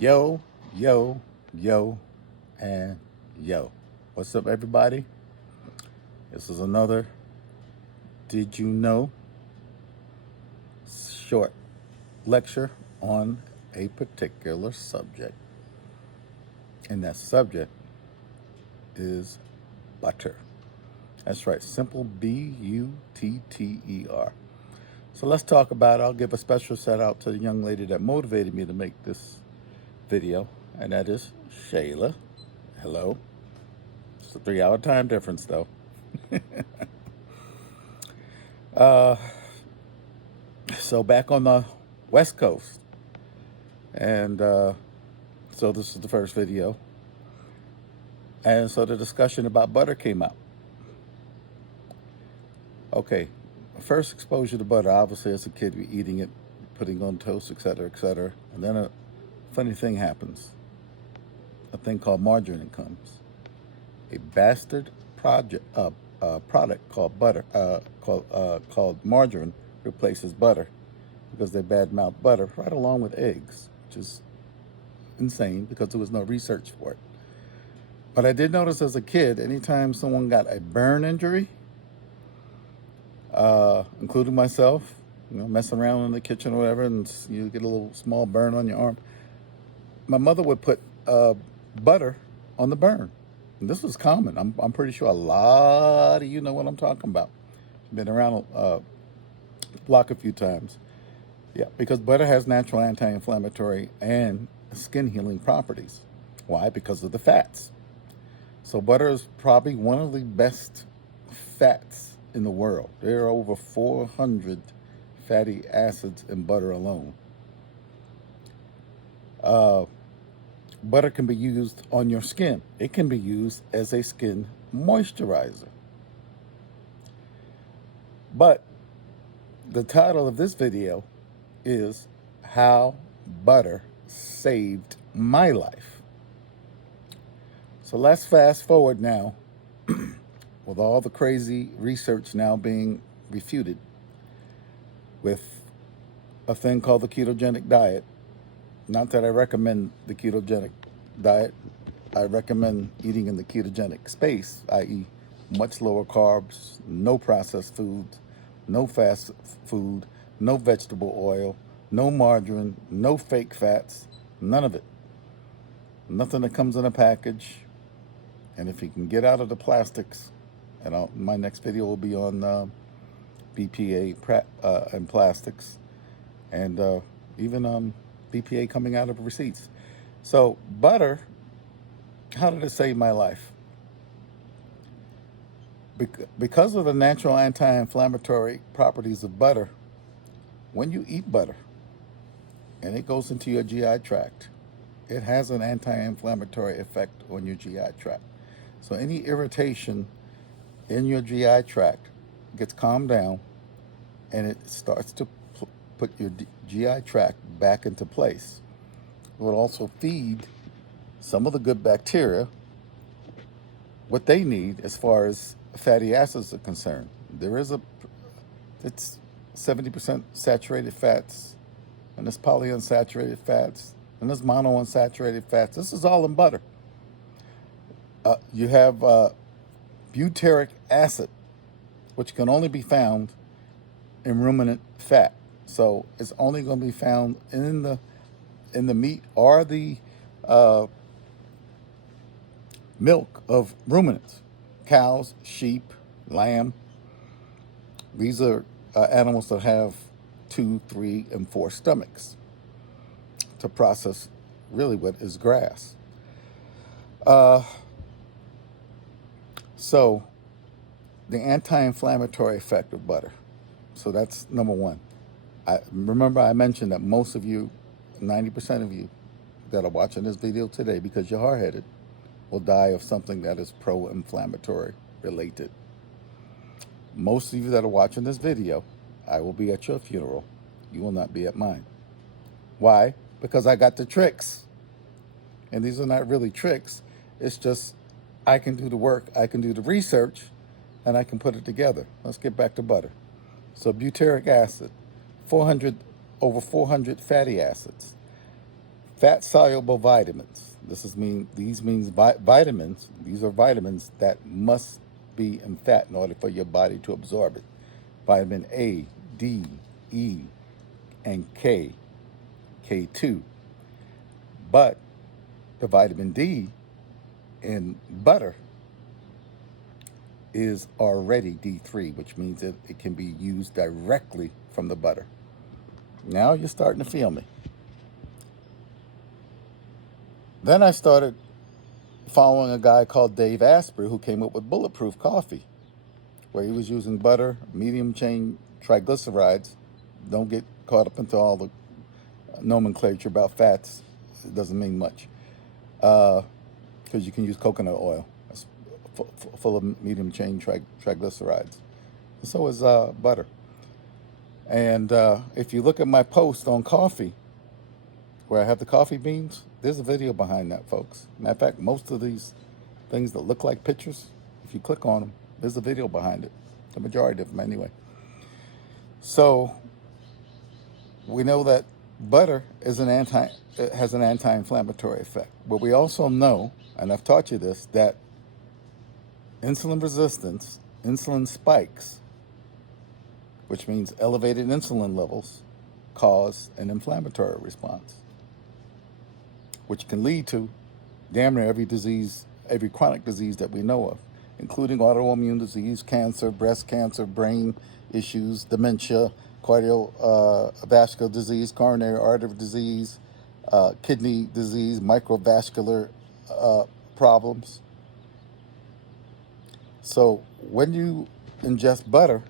Yo, yo, yo, and yo. What's up, everybody? This is another Did You Know short lecture on a particular subject. And that subject is butter. That's right, simple Butter. So let's talk about it. I'll give a special shout out to the young lady that motivated me to make this video, and that is Shayla. Hello. It's a 3 hour time difference, though. So back on the West Coast, and so this is the first video, and so the discussion about butter came out. Okay, first exposure to butter, obviously as a kid, we eating it, putting on toast, etc., and then a funny thing happens. A thing called margarine comes. A bastard product called butter, called margarine, replaces butter because they badmouth butter right along with eggs, which is insane because there was no research for it. But I did notice as a kid, anytime someone got a burn injury, including myself, messing around in the kitchen or whatever, and you get a little small burn on your arm, my mother would put butter on the burn. And this was common. I'm pretty sure a lot of you know what I'm talking about. Been around the block a few times. Yeah, because butter has natural anti-inflammatory and skin healing properties. Why? Because of the fats. So butter is probably one of the best fats in the world. There are over 400 fatty acids in butter alone. Butter can be used on your skin. It can be used as a skin moisturizer. But the title of this video is How Butter Saved My Life. So let's fast forward now, with all the crazy research now being refuted with a thing called the ketogenic diet. Not that I recommend the ketogenic diet. I recommend eating in the ketogenic space, i.e. much lower carbs, no processed foods, no fast food, no vegetable oil, no margarine, no fake fats, none of it. Nothing that comes in a package. And if you can get out of the plastics, and my next video will be on BPA and plastics, and even BPA coming out of receipts. So butter, how did it save my life? Because of the natural anti-inflammatory properties of butter, when you eat butter and it goes into your GI tract, it has an anti-inflammatory effect on your GI tract. So any irritation in your GI tract gets calmed down, and it starts to put your GI tract back into place. It will also feed some of the good bacteria what they need as far as fatty acids are concerned. It's 70% saturated fats, and there's polyunsaturated fats, and there's monounsaturated fats. This is all in butter. You have butyric acid, which can only be found in ruminant fat. So it's only going to be found in the meat or the milk of ruminants, cows, sheep, lamb. These are animals that have 2, 3, and 4 stomachs to process really what is grass. So the anti-inflammatory effect of butter. So that's number one. Remember I mentioned that most of you, 90% of you that are watching this video today, because you're hard-headed, will die of something that is pro-inflammatory related. Most of you that are watching this video, I will be at your funeral. You will not be at mine. Why? Because I got the tricks. And these are not really tricks. It's just I can do the work, I can do the research, and I can put it together. Let's get back to butter. So butyric acid, over 400 fatty acids, Fat soluble vitamins. Vitamins. These are vitamins that must be in fat in order for your body to absorb it. Vitamin A, D, E, and K, K2. But the vitamin D in butter is already D3, which means it can be used directly from the butter. Now you're starting to feel me. Then I started following a guy called Dave Asprey, who came up with Bulletproof Coffee, where he was using butter, medium chain triglycerides. Don't get caught up into all the nomenclature about fats. It doesn't mean much. Because you can use coconut oil. It's full of medium chain triglycerides. And so is butter. And if you look at my post on coffee, where I have the coffee beans, there's a video behind that, folks. Matter of fact, most of these things that look like pictures, if you click on them, there's a video behind it. The majority of them, anyway. So we know that butter is has an anti-inflammatory effect. But we also know, and I've taught you this, that insulin resistance, insulin spikes, which means elevated insulin levels, cause an inflammatory response, which can lead to damn near every disease, every chronic disease that we know of, including autoimmune disease, cancer, breast cancer, brain issues, dementia, cardiovascular disease, coronary artery disease, kidney disease, microvascular problems. So when you ingest butter,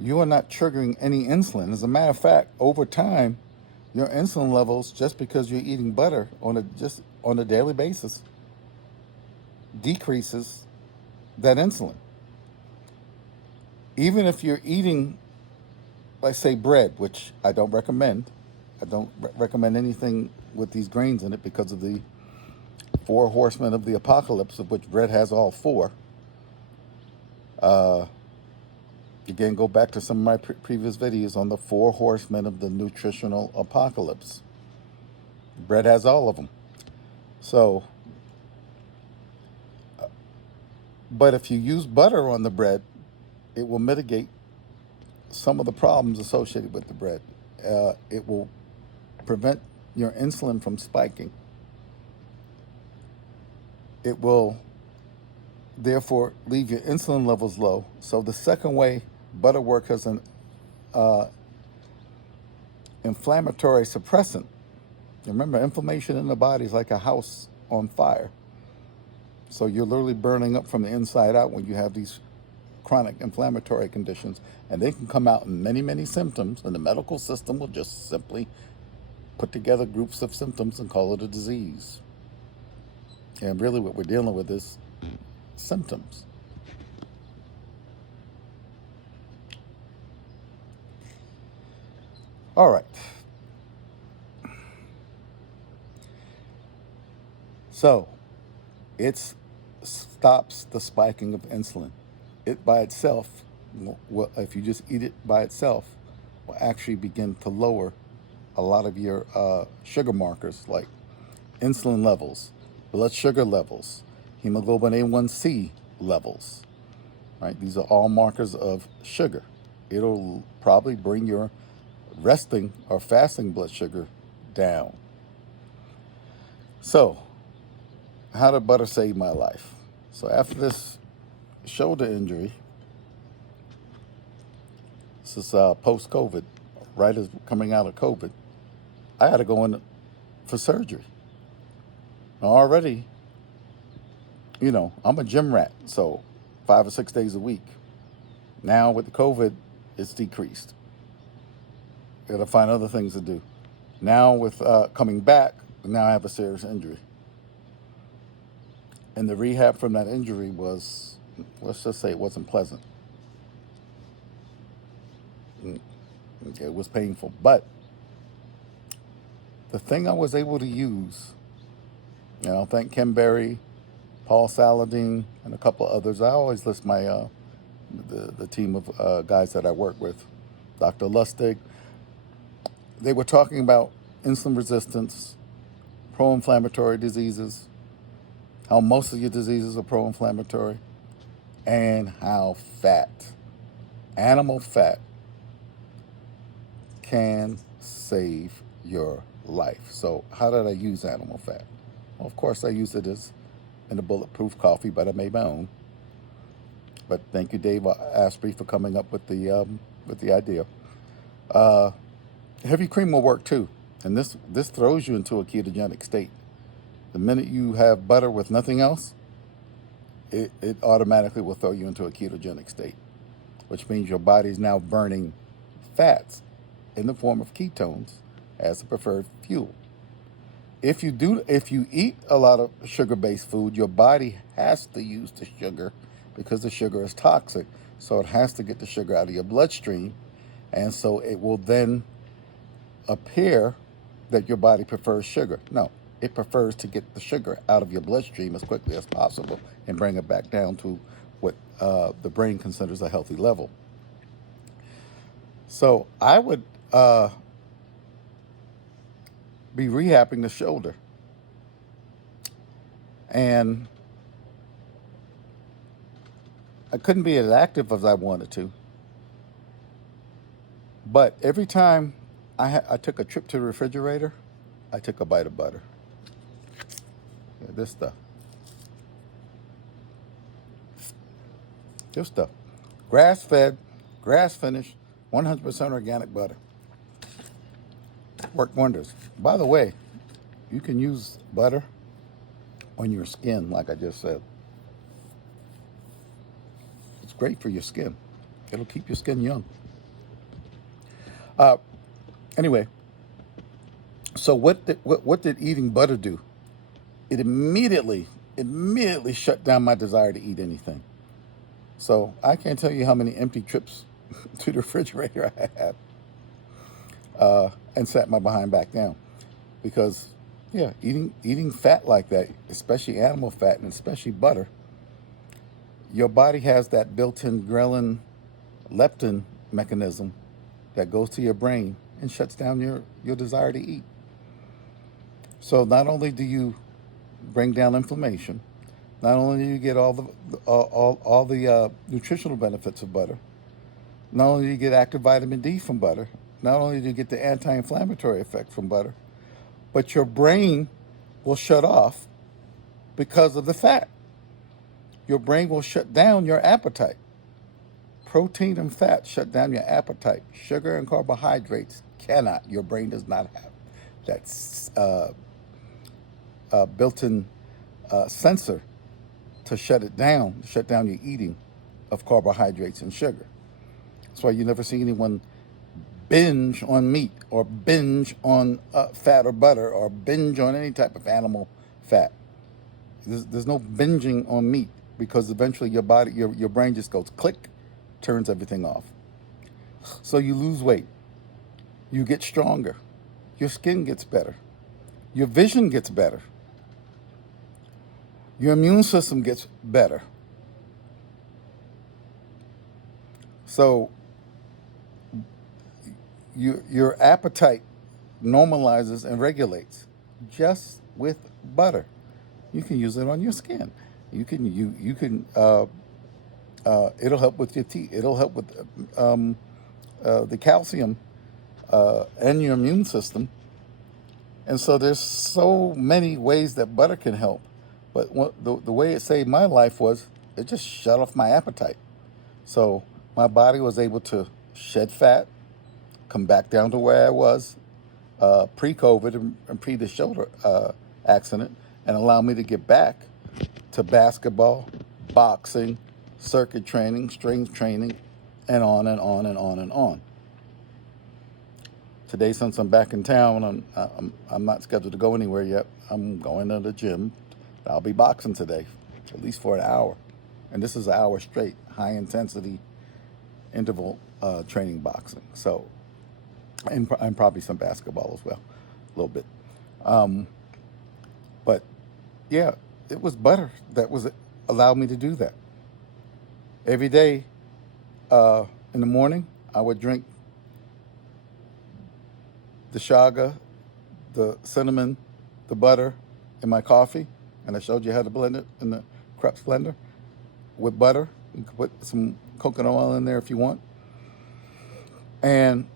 you are not triggering any insulin. As a matter of fact, over time, your insulin levels, just because you're eating butter on a daily basis, decreases that insulin. Even if you're eating, let's say, bread, which I don't recommend. I don't recommend anything with these grains in it because of the 4 horsemen of the apocalypse, of which bread has all 4. Again, go back to some of my previous videos on the 4 horsemen of the nutritional apocalypse. Bread has all of them. So, but if you use butter on the bread, it will mitigate some of the problems associated with the bread. It will prevent your insulin from spiking. It will therefore leave your insulin levels low. So the second way butter works as an inflammatory suppressant. Remember, inflammation in the body is like a house on fire. So you're literally burning up from the inside out when you have these chronic inflammatory conditions, and they can come out in many, many symptoms, and the medical system will just simply put together groups of symptoms and call it a disease. And really what we're dealing with is symptoms. All right. So it stops the spiking of insulin. It by itself, if you just eat it by itself, will actually begin to lower a lot of your sugar markers like insulin levels, blood sugar levels, hemoglobin A1C levels, right? These are all markers of sugar. It'll probably bring your resting or fasting blood sugar down. So, how did butter save my life? So after this shoulder injury, this is post-COVID, right as coming out of COVID, I had to go in for surgery. Now already, I'm a gym rat, so 5 or 6 days a week. Now with the COVID, it's decreased. Got to find other things to do. Now with coming back, now I have a serious injury. And the rehab from that injury was, let's just say it wasn't pleasant. It was painful. But the thing I was able to use, thank Kim Berry, Paul Saladin, and a couple others. I always list my the team of guys that I work with. Dr. Lustig. They were talking about insulin resistance, pro-inflammatory diseases, how most of your diseases are pro-inflammatory, and how animal fat, can save your life. So how did I use animal fat? Well, of course, I used it as in a bulletproof coffee, but I made my own. But thank you, Dave Asprey, for coming up with the idea. Uh, Heavy cream will work too, and this throws you into a ketogenic state. The minute you have butter with nothing else, it automatically will throw you into a ketogenic state, which means your body is now burning fats in the form of ketones as the preferred fuel. If you eat a lot of sugar-based food, your body has to use the sugar because the sugar is toxic. So it has to get the sugar out of your bloodstream, and so it will then appear that your body prefers sugar. No, it prefers to get the sugar out of your bloodstream as quickly as possible and bring it back down to what the brain considers a healthy level. So I would be rehabbing the shoulder, and I couldn't be as active as I wanted to. But every time I took a trip to the refrigerator, I took a bite of butter. Yeah, this stuff, grass-fed, grass-finished, 100% organic butter. Work wonders. By the way, you can use butter on your skin, like I just said. It's great for your skin. It'll keep your skin young. Uh, anyway, so what did eating butter do? It immediately shut down my desire to eat anything. So I can't tell you how many empty trips to the refrigerator I had, and sat my behind back down, because yeah, eating fat like that, especially animal fat and especially butter, your body has that built-in ghrelin leptin mechanism that goes to your brain and shuts down your desire to eat. So not only do you bring down inflammation, not only do you get all the nutritional benefits of butter, not only do you get active vitamin D from butter, not only do you get the anti-inflammatory effect from butter, but your brain will shut off because of the fat. Your brain will shut down your appetite. Protein and fat shut down your appetite. Sugar and carbohydrates cannot. Your brain does not have that built-in sensor to shut down your eating of carbohydrates and sugar. That's why you never see anyone binge on meat or binge on fat or butter or binge on any type of animal fat. There's no binging on meat, because eventually your brain just goes click, turns everything off. So you lose weight, you get stronger, your skin gets better, your vision gets better, your immune system gets better. So your appetite normalizes and regulates just with butter. You can use it on your skin. You can it'll help with your teeth. It'll help with the calcium and your immune system. And so there's so many ways that butter can help. But the way it saved my life was it just shut off my appetite. So my body was able to shed fat, come back down to where I was pre-COVID and pre the shoulder accident, and allow me to get back to basketball, boxing, circuit training, strength training, and on and on and on and on. Today, since I'm back in town, I'm not scheduled to go anywhere yet. I'm going to the gym. I'll be boxing today, at least for an hour. And this is an hour straight, high intensity interval training boxing. So, and probably some basketball as well, a little bit. But yeah, it was butter that allowed me to do that. Every day in the morning, I would drink the Shaga the cinnamon, the butter in my coffee, and I showed you how to blend it in the Krebs blender with butter. You can put some coconut oil in there if you want. And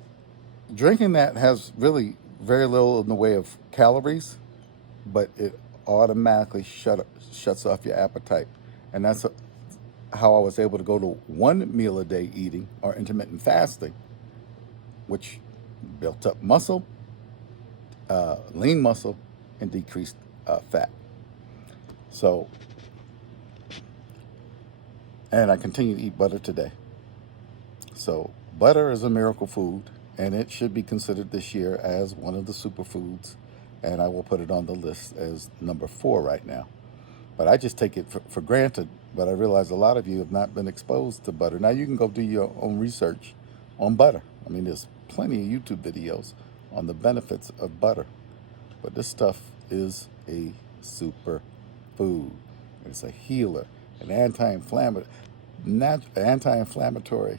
drinking that has really very little in the way of calories, but it automatically shuts off your appetite. And that's how I was able to go to 1 meal a day eating or intermittent fasting, which built up muscle, lean muscle, and decreased fat. So, and I continue to eat butter today. So butter is a miracle food, and it should be considered this year as one of the superfoods, and I will put it on the list as number 4 right now. But I just take it for granted, but I realize a lot of you have not been exposed to butter. Now you can go do your own research on butter. I mean, there's plenty of YouTube videos on the benefits of butter, but this stuff is a super food. It's a healer, an anti-inflammatory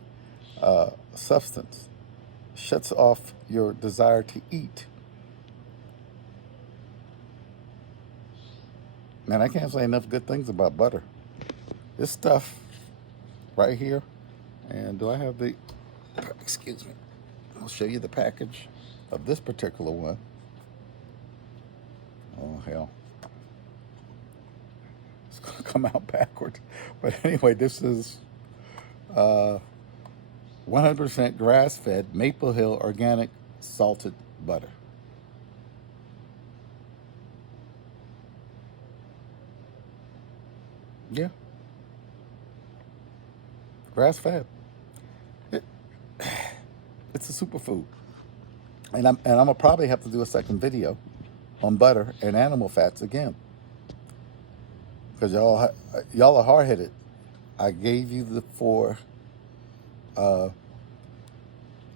substance. Shuts off your desire to eat. Man, I can't say enough good things about butter. This stuff right here, and do I have the, excuse me, I'll show you the package of this particular one. Oh, hell. It's going to come out backwards. But anyway, this is 100% grass-fed Maple Hill organic salted butter. Yeah, grass-fed. It, it's a superfood. And I'm gonna probably have to do a second video on butter and animal fats again, because y'all are hard-headed. I gave you the 4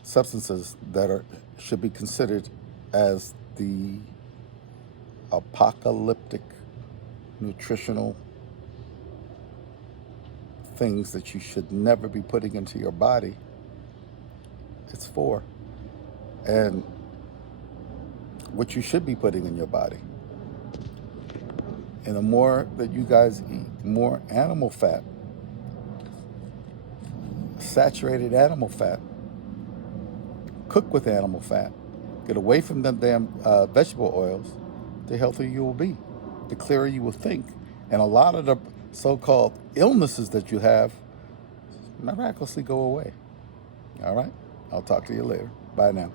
substances that should be considered as the apocalyptic nutritional things that you should never be putting into your body. It's 4. And what you should be putting in your body. And the more that you guys eat, more animal fat, saturated animal fat, cook with animal fat, get away from the damn vegetable oils, the healthier you will be, the clearer you will think. And a lot of the so-called illnesses that you have miraculously go away. All right? I'll talk to you later. Bye now.